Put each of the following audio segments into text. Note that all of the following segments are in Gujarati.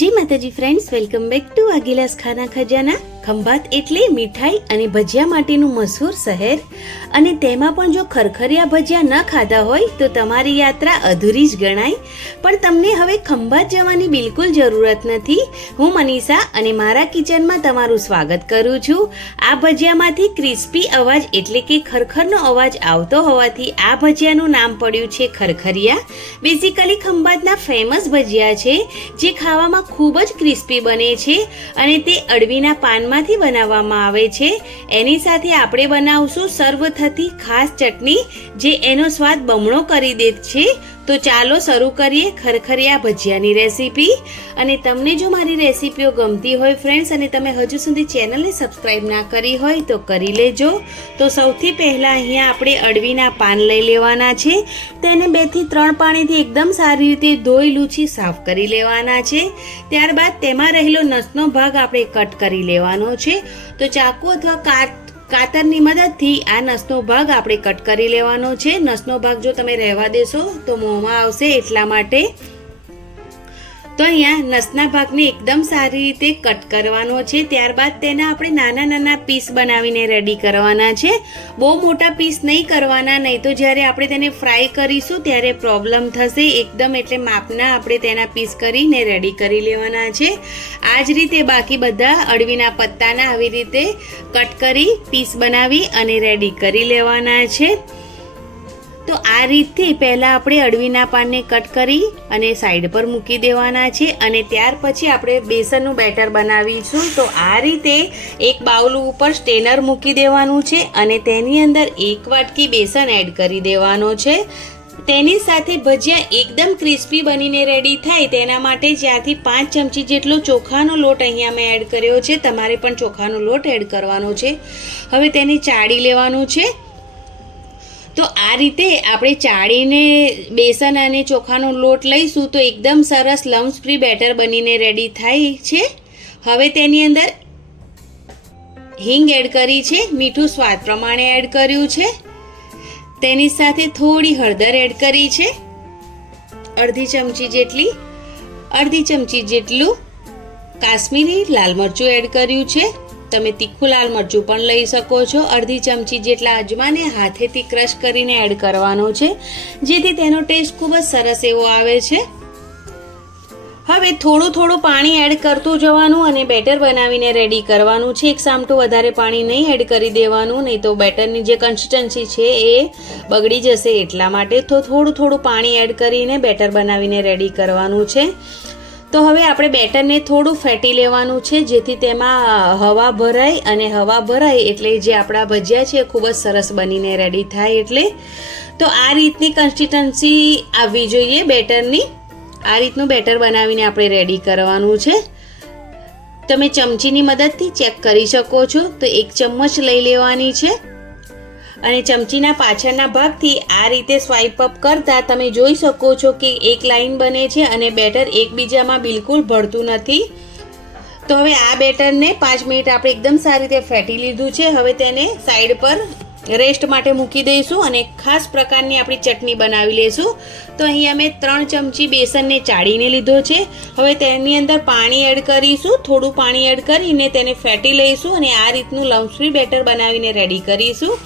જય માતાજી friends, welcome back to Vaghela's ખાના ખજાના. ખંભાત એટલે મીઠાઈ અને ભજીયા માટેનું મશહૂર શહેર, અને તેમાં પણ જો ખરખરિયા ભજીયા ન ખાધા હોય તો તમારી યાત્રા અધૂરી જ ગણાય. પણ તમને હવે ખંભાત જવાની બિલકુલ જરૂરત નથી. હું મનીષા અને મારા કિચનમાં તમારું સ્વાગત કરું છું. આ ભજીયામાંથી ક્રિસ્પી અવાજ એટલે કે ખરખરનો અવાજ આવતો હોવાથી આ ભજીયાનું નામ પડ્યું છે ખરખરિયા. બેઝિકલી ખંભાતના ફેમસ ભજીયા છે જે ખાવામાં ખૂબ જ ક્રિસ્પી બને છે અને તે અળવીના પાનમાંથી બનાવવામાં આવે છે. એની સાથે આપણે બનાવશું સર્વ થતી ખાસ ચટણી જે એનો સ્વાદ બમણો કરી દે છે. તો ચાલો શરૂ કરીએ ખરખરિયા ભજીયાની રેસીપી. અને તમને જો મારી રેસીપીઓ ગમતી હોય ફ્રેન્ડ્સ, અને તમે હજુ સુધી ચેનલને સબસ્ક્રાઈબ ના કરી હોય તો કરી લેજો. તો સૌથી પહેલાં અહીંયા આપણે અળવીના પાન લઈ લેવાના છે. તેને 2 થી 3 પાણીથી એકદમ સારી રીતે ધોઈ લૂછી સાફ કરી લેવાના છે. ત્યારબાદ તેમાં રહેલો નસનો ભાગ આપણે કટ કરી લેવાનો છે. તો ચાકુ અથવા કાતરની મદદથી આ નસનો ભાગ આપણે કટ કરી લેવાનો છે. નસનો ભાગ જો તમે રહેવા દેશો તો મોંમાં આવશે, એટલા માટે. તો અહીંયા નસના ભાગને એકદમ સારી રીતે કટ કરવાનો છે. ત્યારબાદ તેના આપણે નાના નાના પીસ બનાવીને રેડી કરવાના છે. બહુ મોટા પીસ નહીં કરવાના, નહીં તો જ્યારે આપણે તેને ફ્રાય કરીશું ત્યારે પ્રોબ્લેમ થશે. એકદમ એટલે માપના આપણે તેના પીસ કરીને રેડી કરી લેવાના છે. આ જ રીતે બાકી બધા અળવીના પત્તાના આવી રીતે કટ કરી પીસ બનાવી અને રેડી કરી લેવાના છે. તો આ રીતથી પહેલાં આપણે અળવીના પાનને કટ કરી અને સાઈડ પર મૂકી દેવાના છે. અને ત્યાર પછી આપણે બેસનનું બેટર બનાવીશું. તો આ રીતે એક બાઉલ ઉપર સ્ટેનર મૂકી દેવાનું છે અને તેની અંદર 1 વાટકી બેસન એડ કરી દેવાનો છે. તેની સાથે ભજીયા એકદમ ક્રિસ્પી બનીને રેડી થાય તેના માટે 4 થી 5 ચમચી જેટલો ચોખાનો લોટ અહીંયા મેં એડ કર્યો છે. તમારે પણ ચોખાનો લોટ એડ કરવાનો છે. હવે તેને ચાળી લેવાનું છે. તો આ રીતે આપણે ચાળીને બેસન અને ચોખાનો લોટ લઈશું તો એકદમ સરસ લમ્સ ફ્રી બેટર બનીને રેડી થાય છે. હવે તેની અંદર હિંગ એડ કરી છે, મીઠું સ્વાદ પ્રમાણે એડ કર્યું છે. તેની સાથે થોડી હળદર એડ કરી છે, અડધી ચમચી જેટલું કાશ્મીરી લાલ મરચું એડ કર્યું છે. તમે તીખું લાલ મરચું પણ લઈ શકો છો. અડધી ચમચી જેટલા અજમાને હાથેથી ક્રશ કરીને એડ કરવાનો છે, જેથી તેનો ટેસ્ટ ખૂબ જ સરસ એવો આવે છે. હવે થોડું પાણી એડ કરતું જવાનું અને બેટર બનાવીને રેડી કરવાનું છે. એક સામટું વધારે પાણી નહીં એડ કરી દેવાનું, નહીં તો બેટરની જે કન્સિસ્ટન્સી છે એ બગડી જશે. એટલા માટે તો થોડું પાણી એડ કરીને બેટર બનાવીને રેડી કરવાનું છે. તો હવે આપણે બેટરને થોડું ફેટી લેવાનું છે, જેથી તેમાં હવા ભરાય, અને હવા ભરાય એટલે જે આપણા ભજીયા છે ખૂબ જ સરસ બનીને રેડી થાય. એટલે તો આ રીતની કન્સિસ્ટન્સી આવવી જોઈએ બેટરની. આ રીતનું બેટર બનાવીને આપણે રેડી કરવાનું છે. તમે ચમચીની મદદથી ચેક કરી શકો છો. તો 1 ચમચ લઈ લેવાની છે અને ચમચીના પાછળના ભાગથી આ રીતે સ્વાઇપ અપ કરતા તમે જોઈ શકો છો કે એક લાઈન બને છે અને બેટર એકબીજામાં બિલકુલ ભળતું નથી. તો હવે આ બેટરને 5 મિનિટ આપણે એકદમ સારી રીતે ફેટી લીધું છે. હવે તેને સાઈડ પર રેસ્ટ માટે મૂકી દઈશું અને ખાસ પ્રકારની આપણી ચટણી બનાવી લઈશું. તો અહીંયા મેં 3 ચમચી બેસનને ચાળીને લીધો છે. હવે તેની અંદર પાણી એડ કરીશું. થોડું પાણી એડ કરીને તેને ફેટી લઈશું અને આ રીતનું લમ્સ ફ્રી બેટર બનાવીને રેડી કરીશું.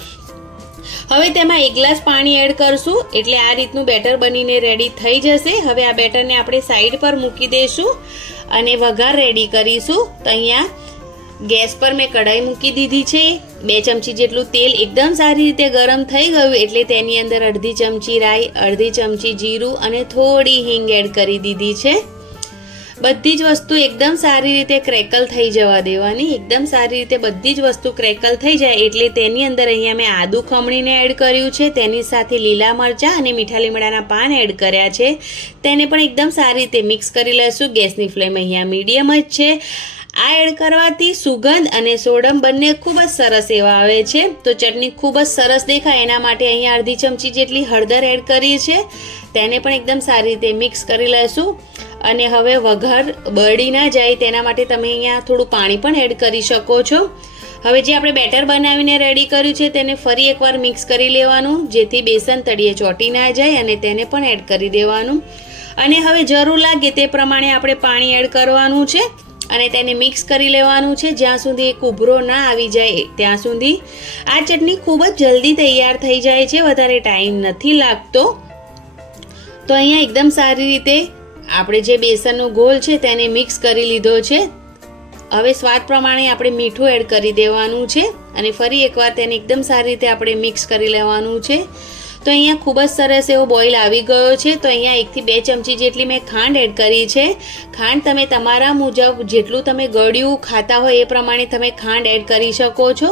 હવે તેમાં 1 ગ્લાસ પાણી એડ કરશું એટલે આ રીતનું બેટર બનીને રેડી થઈ જશે. હવે આ બેટરને આપણે સાઈડ પર મૂકી દઈશું અને વઘાર રેડી કરીશું. તો અહીંયા ગેસ પર મેં કઢાઈ મૂકી દીધી છે. 2 ચમચી જેટલું તેલ એકદમ સારી રીતે ગરમ થઈ ગયું એટલે તેની અંદર અડધી ચમચી રાઈ, અડધી ચમચી જીરું અને થોડી હિંગ એડ કરી દીધી છે. બધી જ વસ્તુ એકદમ સારી રીતે ક્રેકલ થઈ જવા દેવાની. એકદમ સારી રીતે બધી જ વસ્તુ ક્રેકલ થઈ જાય એટલે તેની અંદર અહીંયા મેં આદુ ખમણીને એડ કર્યું છે. તેની સાથે લીલા મરચાં અને મીઠા લીમડાના પાન એડ કર્યા છે. તેને પણ એકદમ સારી રીતે મિક્સ કરી લઈશું. ગેસની ફ્લેમ અહીંયા મીડિયમ જ છે. આ એડ કરવાથી સુગંધ અને સોડમ બંને ખૂબ જ સરસ એવા આવે છે. તો ચટણી ખૂબ જ સરસ દેખાય એના માટે અહીંયા અડધી ચમચી જેટલી હળદર એડ કરી છે. તેને પણ એકદમ સારી રીતે મિક્સ કરી લઈશું. અને હવે વઘાર બળી ના જાય તેના માટે તમે અહીંયા થોડું પાણી પણ એડ કરી શકો છો. હવે જે આપણે બેટર બનાવીને રેડી કર્યું છે તેને ફરી એકવાર મિક્સ કરી લેવાનું, જેથી બેસન તળિયે ચોંટી ના જાય, અને તેને પણ એડ કરી દેવાનું. અને હવે જરૂર લાગે તે પ્રમાણે આપણે પાણી એડ કરવાનું છે અને તેને મિક્સ કરી લેવાનું છે જ્યાં સુધી એક ઉભરો ના આવી જાય ત્યાં સુધી. આ ચટણી ખૂબ જ જલ્દી તૈયાર થઈ જાય છે, વધારે ટાઈમ નથી લાગતો. તો અહીંયા એકદમ સારી રીતે આપણે જે બેસનનો ગોળ છે તેને મિક્સ કરી લીધો છે. હવે સ્વાદ પ્રમાણે આપણે મીઠું એડ કરી દેવાનું છે અને ફરી એકવાર તેને એકદમ સારી રીતે આપણે મિક્સ કરી લેવાનું છે. તો અહીંયા ખૂબ જ સરસ એવો બોઇલ આવી ગયો છે. તો અહીંયા 1 થી 2 ચમચી જેટલી મેં ખાંડ એડ કરી છે. ખાંડ તમે તમારા મુજબ જેટલું તમે ગળ્યું ખાતા હોય એ પ્રમાણે તમે ખાંડ એડ કરી શકો છો.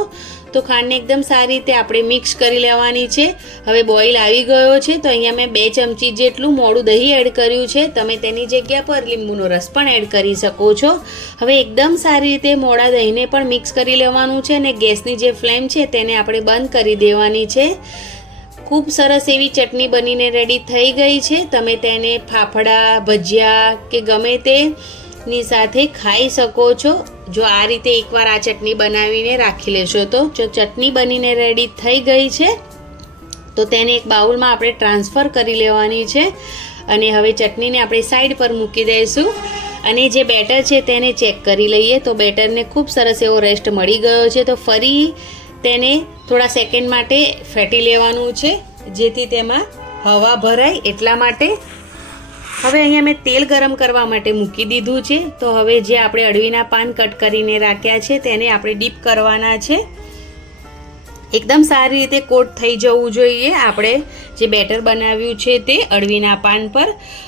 તો ખાંડને એકદમ સારી રીતે આપણે મિક્સ કરી લેવાની છે. હવે બોઇલ આવી ગયો છે તો અહીંયા મેં 2 ચમચી જેટલું મોડું દહીં એડ કર્યું છે. તમે તેની જગ્યા પર લીંબુનો રસ પણ એડ કરી શકો છો. હવે એકદમ સારી રીતે મોડા દહીંને પણ મિક્સ કરી લેવાનું છે અને ગેસની જે ફ્લેમ છે તેને આપણે બંધ કરી દેવાની છે. ખૂબ સરસ એવી ચટણી બનીને રેડી થઈ ગઈ છે. તમે તેને ફાફડા, ભજીયા કે ગમે તેની સાથે ખાઈ શકો છો. જો આ રીતે એકવાર આ ચટણી બનાવીને રાખી લેશો તો જો ચટણી બનીને રેડી થઈ ગઈ છે તો તેને એક બાઉલમાં આપણે ટ્રાન્સફર કરી લેવાની છે અને હવે ચટણીને આપણે સાઈડ પર મૂકી દઈશું અને જે બેટર છે તેને ચેક કરી લઈએ. તો બેટરને ખૂબ સરસ એવો રેસ્ટ મળી ગયો છે. તો ફરી તેને થોડા સેકન્ડ માટે ફેટી લેવાનું છે જેથી તેમાં હવા ભરાય એટલા માટે. હવે અહીંયા મેં તેલ ગરમ કરવા માટે મૂકી દીધું છે. તો હવે જે આપણે અળવીના પાન કટ કરીને રાખ્યા છે તેને આપણે ડીપ કરવાના છે. એકદમ સારી રીતે કોટ થઈ જવું જોઈએ આપણે જે બેટર બનાવ્યું છે તે અળવીના પાન પર.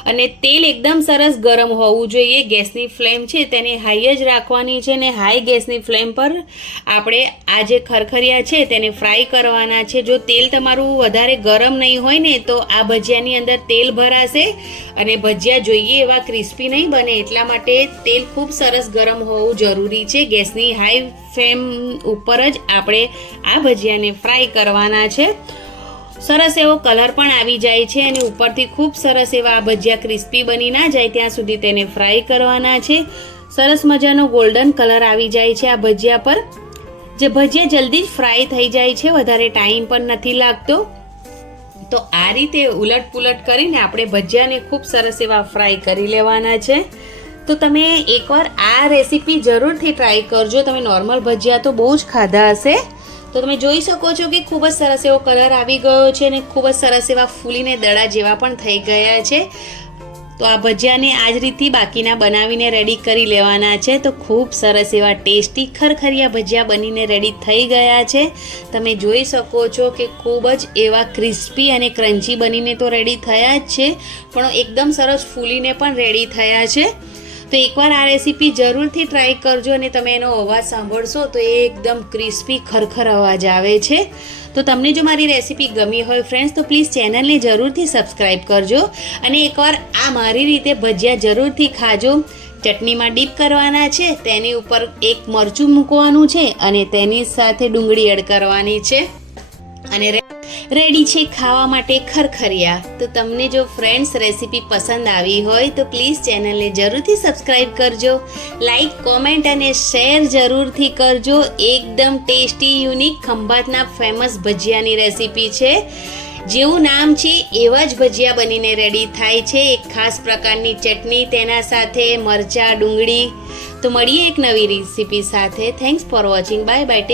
અને તેલ એકદમ સરસ ગરમ હોવું જોઈએ. ગેસની ફ્લેમ છે તેને હાઈ જ રાખવાની છે અને હાઈ ગેસની ફ્લેમ પર આપણે આ જે ખરખરિયા છે તેને ફ્રાય કરવાના છે. જો તેલ તમારું વધારે ગરમ નહીં હોય ને તો આ ભજીયાની અંદર તેલ ભરાશે અને ભજીયા જોઈએ એવા ક્રિસ્પી નહીં બને. એટલા માટે તેલ ખૂબ સરસ ગરમ હોવું જરૂરી છે. ગેસની હાઈ ફ્લેમ ઉપર જ આપણે આ ભજીયાને ફ્રાય કરવાના છે. સરસ એવો કલર પણ આવી જાય છે અને ઉપરથી ખૂબ સરસ એવા આ ભજીયા ક્રિસ્પી બની ના જાય ત્યાં સુધી તેને ફ્રાય કરવાના છે. સરસ મજાનો ગોલ્ડન કલર આવી જાય છે આ ભજીયા પર. જે ભજીયા જલ્દી જ ફ્રાય થઈ જાય છે, વધારે ટાઈમ પણ નથી લાગતો. તો આ રીતે ઉલટ પુલટ કરીને આપણે ભજીયાને ખૂબ સરસ એવા ફ્રાય કરી લેવાના છે. તો તમે એકવાર આ રેસીપી જરૂરથી ટ્રાય કરજો. તમે નોર્મલ ભજીયા તો બહુ જ ખાધા હશે. તો તમે જોઈ શકો છો કે ખૂબ જ સરસ એવો કલર આવી ગયો છે અને ખૂબ જ સરસ એવા ફૂલીને દડા જેવા પણ થઈ ગયા છે. તો આ ભજીયાને આ જ રીતે બાકીના બનાવીને રેડી કરી લેવાના છે. તો ખૂબ સરસ એવા ટેસ્ટી ખરખરિયા ભજીયા બનીને રેડી થઈ ગયા છે. તમે જોઈ શકો છો કે ખૂબ જ એવા ક્રિસ્પી અને ક્રન્ચી બનીને તો રેડી થયા જ છે પણ એકદમ સરસ ફૂલીને પણ રેડી થયા છે. તો એકવાર આ રેસીપી જરૂરથી ટ્રાય કરજો અને તમે એનો અવાજ સાંભળશો તો એ એકદમ ક્રિસ્પી ખરખર અવાજ આવે છે. તો તમને જો મારી રેસીપી ગમી હોય ફ્રેન્ડ્સ તો પ્લીઝ ચેનલને જરૂરથી સબસ્ક્રાઈબ કરજો અને એકવાર આ મારી રીતે ભજીયા જરૂરથી ખાજો. ચટણીમાં ડીપ કરવાના છે, તેની ઉપર એક મરચું મૂકવાનું છે અને તેની સાથે ડુંગળી એડ કરવાની છે અને રેડી છે ખાવા માટે ખરખરિયા. તો તમને જો ફ્રેન્ડ્સ રેસીપી પસંદ આવી હોય તો પ્લીઝ ચેનલને જરૂરથી સબસ્ક્રાઈબ કરજો. લાઈક, કોમેન્ટ અને શેર જરૂરથી કરજો. એકદમ ટેસ્ટી યુનિક ખંભાતના ફેમસ ભજીયાની રેસીપી છે. જેવું નામ છે એવા જ ભજીયા બનીને રેડી થાય છે. એક ખાસ પ્રકારની ચટણી, તેના સાથે મરચાં, ડુંગળી. તો મળીએ એક નવી રેસીપી સાથે. Thanks for watching. Bye bye.